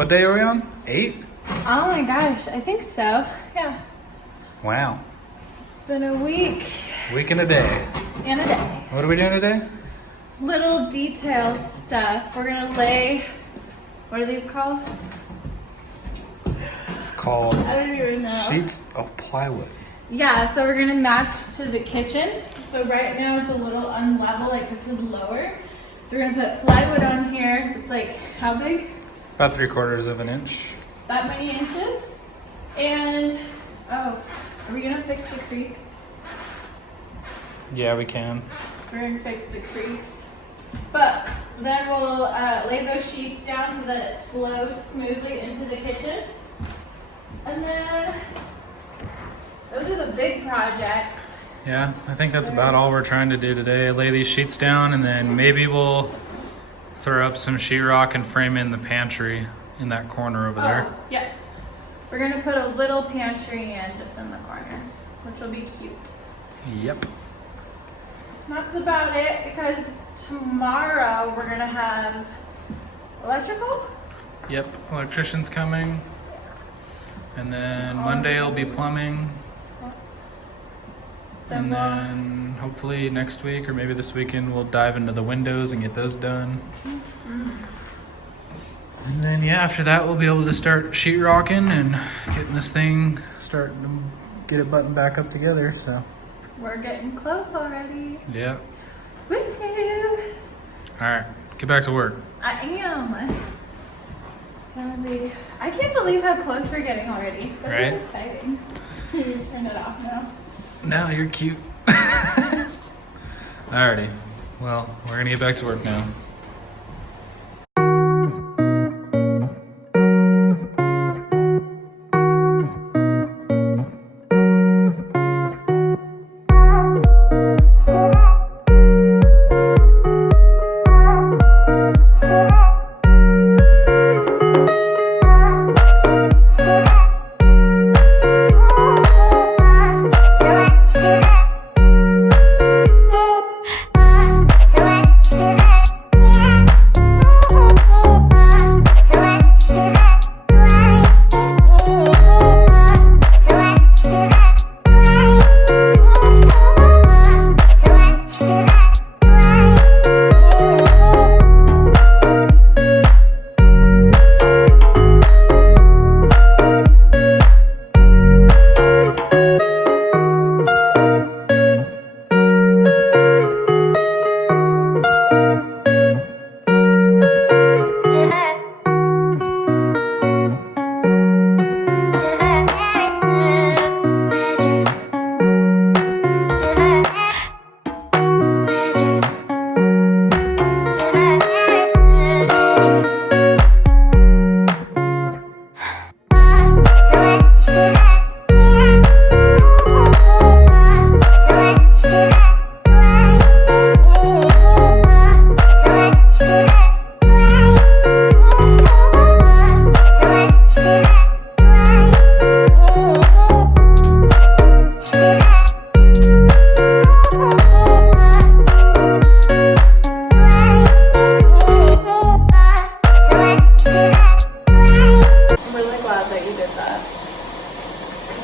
What day are we on? 8? Oh my gosh, I think so. Yeah. Wow. It's been a week. Week and a day. And a day. What are we doing today? Little detail stuff. We're gonna lay, what are these called? It's called I don't even know. sheets of plywood. Yeah, so we're gonna match to the kitchen. So right now it's a little unlevel, like this is lower. So we're gonna put plywood on here. It's like, how big? About 3/4 of an inch. That many inches. And, oh, are we gonna fix the creaks? Yeah, we can. We're gonna fix the creaks. But then we'll lay those sheets down so that it flows smoothly into the kitchen. And then, those are the big projects. Yeah, I think that's about all we're trying to do today. Lay these sheets down and then maybe we'll throw up some sheetrock and frame in the pantry in that corner over there. Oh, yes. We're gonna put a little pantry in just in the corner, which will be cute. Yep. That's about it because tomorrow we're gonna have electrical. Yep, electrician's coming. And then Monday will be plumbing. And then hopefully next week or maybe this weekend we'll dive into the windows and get those done. And then yeah, after that we'll be able to start sheetrocking and getting this thing, starting to get it buttoned back up together, so. We're getting close already. Yeah. Woohoo! Alright, get back to work. I am. It's gonna be, I can't believe how close we're getting already. This Right? is exciting. You can turn it off now. Now you're cute. Alrighty, well, we're gonna get back to work now.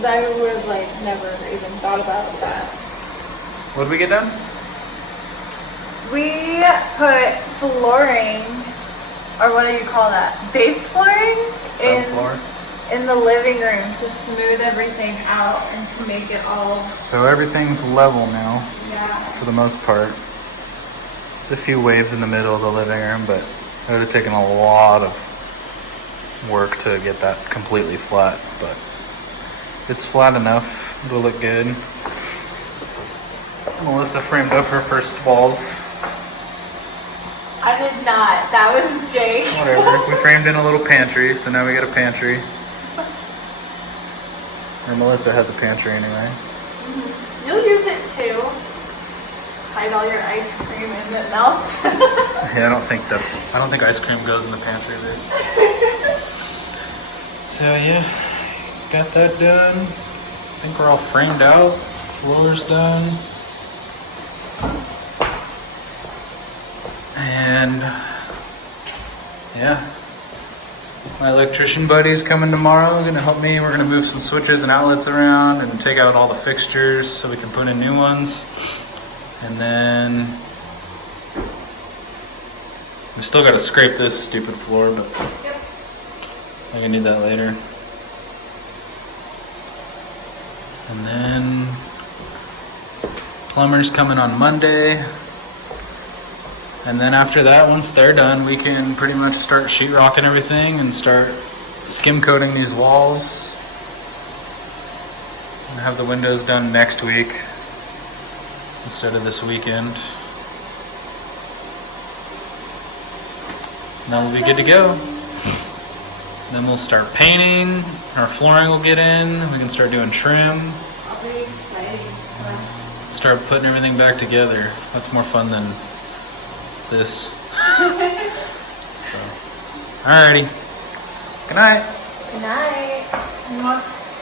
I would like never even thought about that. What did we get done? We put flooring, or what do you call that? Base flooring Subfloor. in the living room to smooth everything out and to make it all. So everything's level now, Yeah. for the most part. There's a few waves in the middle of the living room, but it would have taken a lot of work to get that completely flat, but it's flat enough. It'll look good. Melissa framed up her first walls. I did not. That was Jake. Whatever. We framed in a little pantry, so now we got a pantry. Or Melissa has a pantry anyway. You'll use it too. Hide all your ice cream and it melts. Yeah, I don't think ice cream goes in the pantry there. So yeah, got that done. I think we're all framed out. Floor's done. And yeah, My electrician buddy's coming tomorrow, gonna help me. We're gonna move some switches and outlets around and take out all the fixtures so we can put in new ones. And then we still gotta scrape this stupid floor, but I can do that later. And then plumber's coming on Monday. And then after that, once they're done, we can pretty much start sheetrocking everything and start skim coating these walls. And have the windows done next week instead of this weekend. And then we'll be good to go. Then we'll start painting. Our flooring will get in. We can start doing trim. I'll be exciting. Start putting everything back together. That's more fun than this. So, alrighty. Good night. Good night.